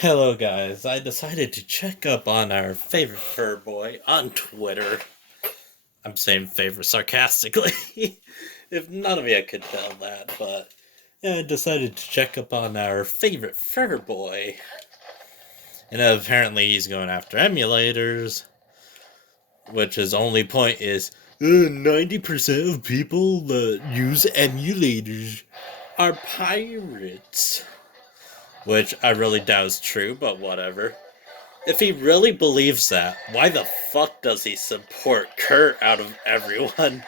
Hello guys, I decided to check up on our favorite fur boy on Twitter. I'm saying favorite sarcastically, if none of you could tell that, but yeah, I decided to check up on our favorite fur boy. And apparently he's going after emulators, which his only point is 90% of people that use emulators are pirates. Which I really doubt is true, but whatever. If he really believes that, why the fuck does he support Kurt out of everyone?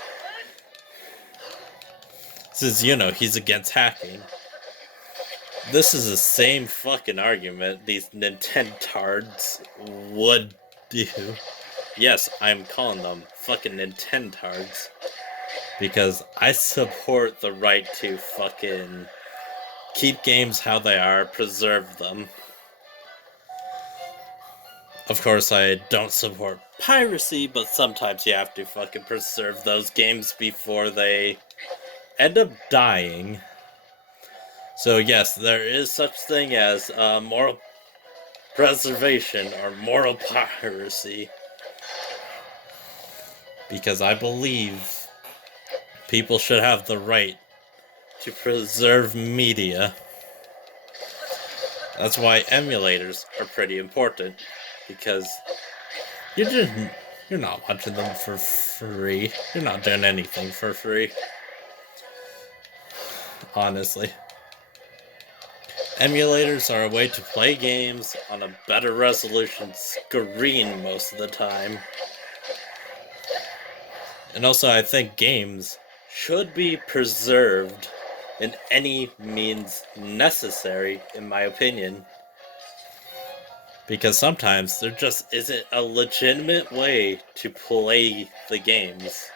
Since, he's against hacking. This is the same fucking argument these Nintendards would do. Yes, I'm calling them fucking Nintendards. Because I support the right to fucking keep games how they are, preserve them. Of course, I don't support piracy, but sometimes you have to fucking preserve those games before they end up dying. So yes, there is such thing as moral preservation or moral piracy. Because I believe people should have the right to preserve media. That's why emulators are pretty important. Because you're not watching them for free. You're not doing anything for free. Honestly. Emulators are a way to play games on a better resolution screen most of the time. And also, I think games should be preserved in any means necessary, in my opinion. Because sometimes there just isn't a legitimate way to play the games,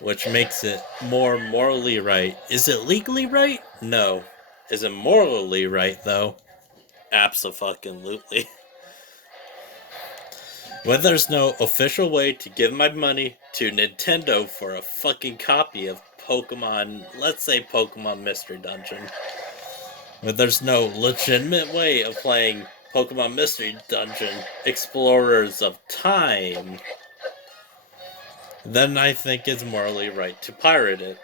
which makes it more morally right. Is it legally right? No. Is it morally right, though? Abso-fucking-lutely. When there's no official way to give my money to Nintendo for a fucking copy of Pokemon, let's say Pokemon Mystery Dungeon. When there's no legitimate way of playing Pokemon Mystery Dungeon Explorers of Time, then I think it's morally right to pirate it.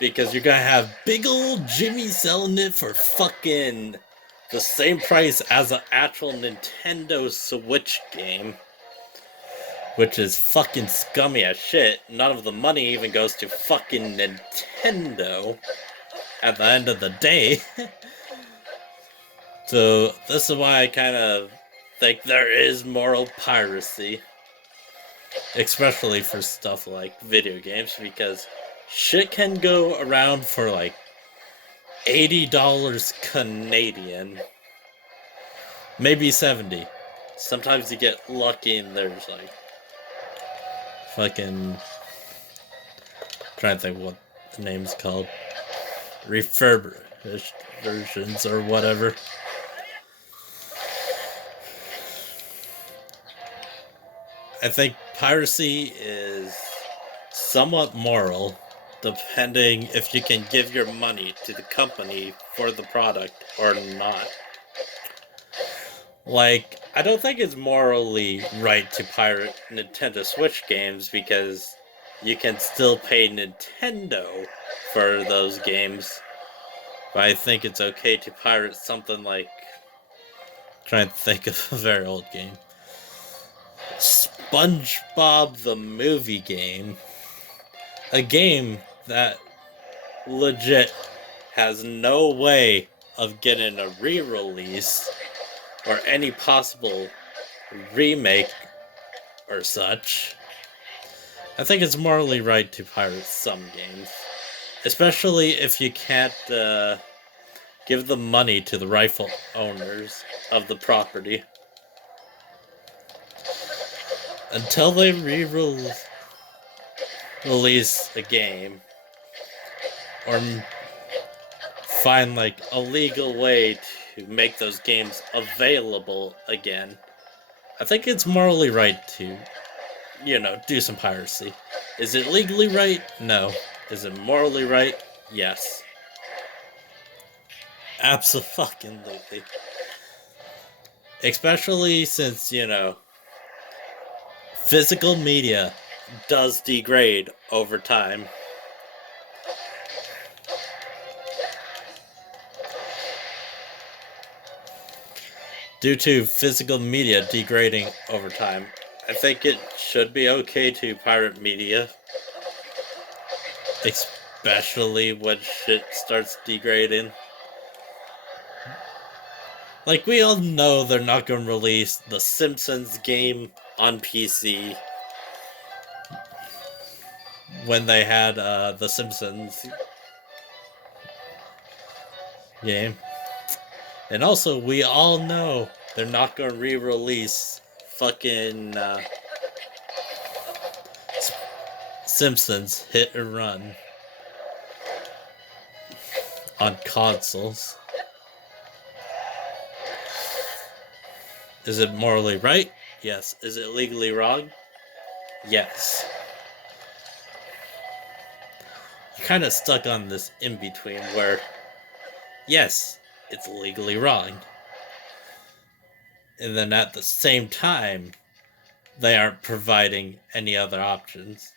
Because you're gonna have big old Jimmy selling it for fucking the same price as an actual Nintendo Switch game. Which is fucking scummy as shit. None of the money even goes to fucking Nintendo at the end of the day. So this is why I kind of think there is moral piracy. Especially for stuff like video games, because shit can go around for like $80 Canadian. Maybe 70. Sometimes you get lucky and there's like fucking trying to think what the name's called. Refurbished versions or whatever. I think piracy is somewhat moral, depending if you can give your money to the company for the product or not. Like, I don't think it's morally right to pirate Nintendo Switch games because you can still pay Nintendo for those games. But I think it's okay to pirate something like... trying to think of a very old game. SpongeBob the Movie Game. A game that legit has no way of getting a re-release or any possible remake or such. I think it's morally right to pirate some games. Especially if you can't give the money to the rightful owners of the property. Until they re-release a game or find like a legal way to make those games available again, I think it's morally right to, do some piracy. Is it legally right? No. Is it morally right? Yes. Absolutely. Especially since, physical media does degrade over time. Due to physical media degrading over time, I think it should be okay to pirate media, especially when shit starts degrading. Like, we all know they're not going to release the Simpsons game on PC when they had the Simpsons game. And also, we all know they're not going to re-release fucking Simpsons Hit and Run on consoles. Is it morally right? Yes. Is it legally wrong? Yes. I'm kind of stuck on this in between where, yes, it's legally wrong. And then at the same time, they aren't providing any other options.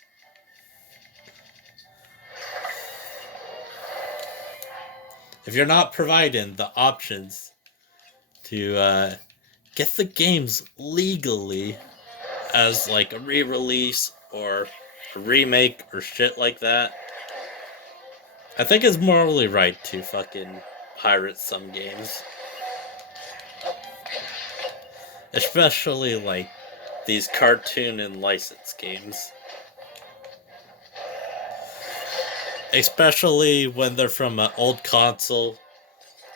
If you're not providing the options to get the games legally as like a re-release or a remake or shit like that, I think it's morally right to fucking pirate some games. Especially like these cartoon and license games. Especially when they're from an old console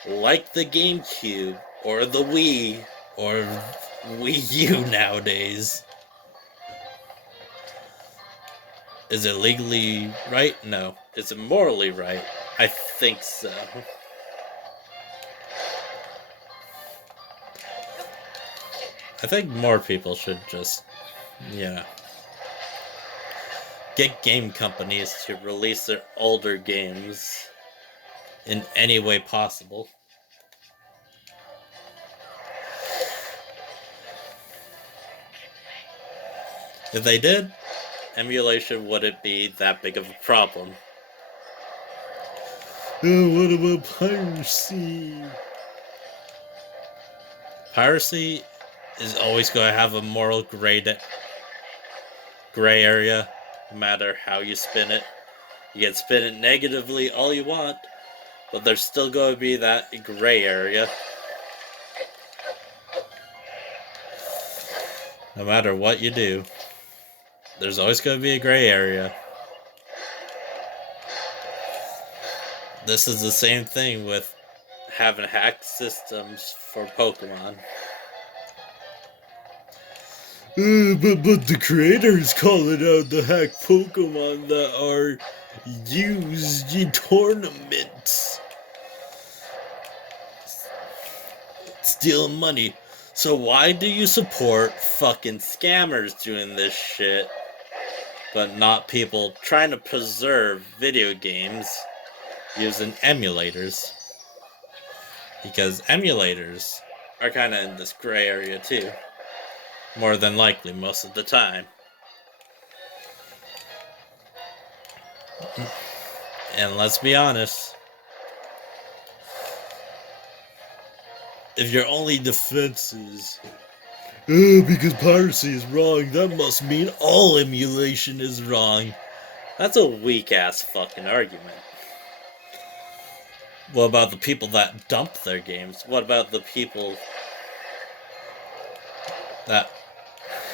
like the GameCube or the Wii or Wii U nowadays. Is it legally right? No. Is it morally right? I think so. I think more people should just, get game companies to release their older games in any way possible. If they did, emulation wouldn't be that big of a problem. Oh, what about piracy? Piracy is always going to have a moral gray area, no matter how you spin it. You can spin it negatively all you want, but there's still going to be that gray area. No matter what you do, there's always going to be a gray area. This is the same thing with having hacked systems for Pokemon. But the creators call it out the hacked Pokemon that are used in tournaments. Stealing money. So why do you support fucking scammers doing this shit, but not people trying to preserve video games using emulators? Because emulators are kind of in this gray area too. More than likely, most of the time. And let's be honest, if your only defense is, because piracy is wrong, that must mean all emulation is wrong. That's a weak ass fucking argument. What about the people that dump their games? What about the people that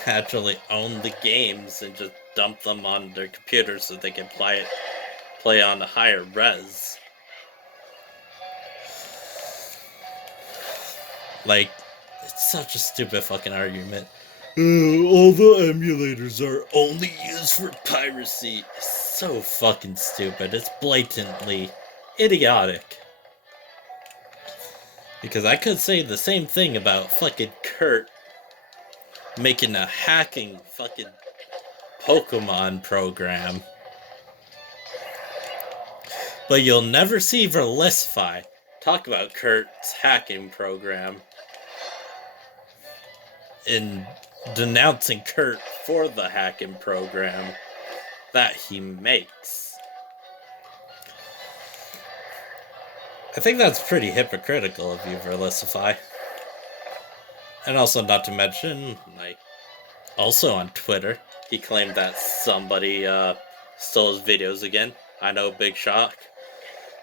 actually own the games and just dump them on their computers so they can play on a higher res? Like, it's such a stupid fucking argument. All the emulators are only used for piracy. It's so fucking stupid. It's blatantly idiotic. Because I could say the same thing about fucking Kurt making a hacking fucking Pokemon program. But you'll never see Verlisify talk about Kurt's hacking program. in denouncing Kurt for the hacking program that he makes. I think that's pretty hypocritical of you, Verlisify. And also, not to mention, like, also on Twitter, he claimed that somebody stole his videos again. I know, big shock.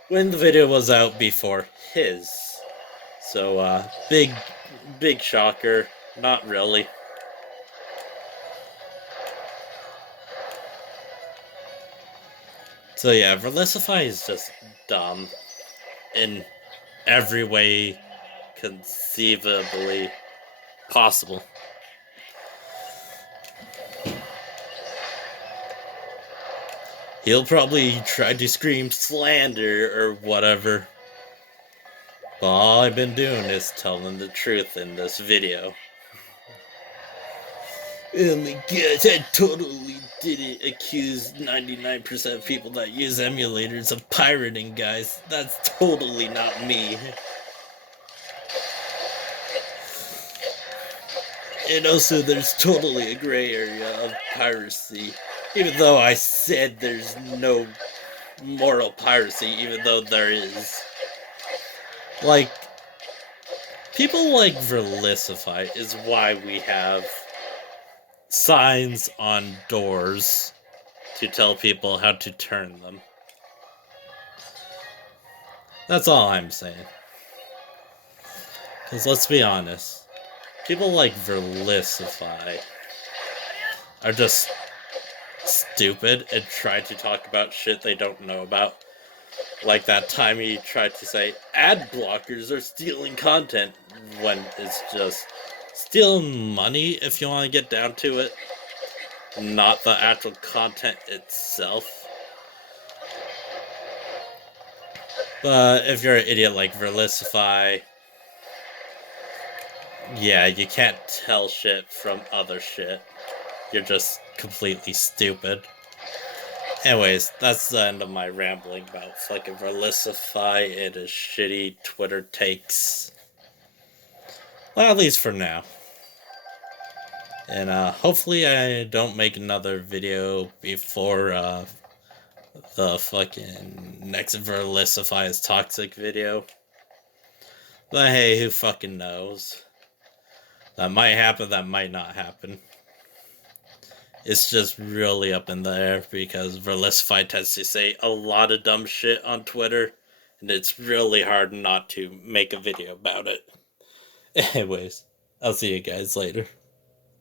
When the video was out before his. So, big shocker. Not really. So yeah, Verlisify is just dumb in every way conceivably possible. He'll probably try to scream slander or whatever. But all I've been doing is telling the truth in this video. Oh my god, I totally didn't accuse 99% of people that use emulators of pirating, guys. That's totally not me. And also, there's totally a gray area of piracy. Even though I said there's no moral piracy, even though there is. Like, people like Verlisify is why we have signs on doors to tell people how to turn them. That's all I'm saying. Because let's be honest, people like Verlisify are just stupid and try to talk about shit they don't know about. Like that time he tried to say ad blockers are stealing content when it's just stealing money if you want to get down to it, not the actual content itself. But if you're an idiot like Verlisify, yeah, you can't tell shit from other shit. You're just completely stupid. Anyways, that's the end of my rambling about fucking Verlisify and his shitty Twitter takes. Well, at least for now. And hopefully I don't make another video before the fucking next Verlisify is toxic video. But hey, who fucking knows? That might happen, that might not happen. It's just really up in the air because Verlisify tends to say a lot of dumb shit on Twitter, and it's really hard not to make a video about it. Anyways, I'll see you guys later.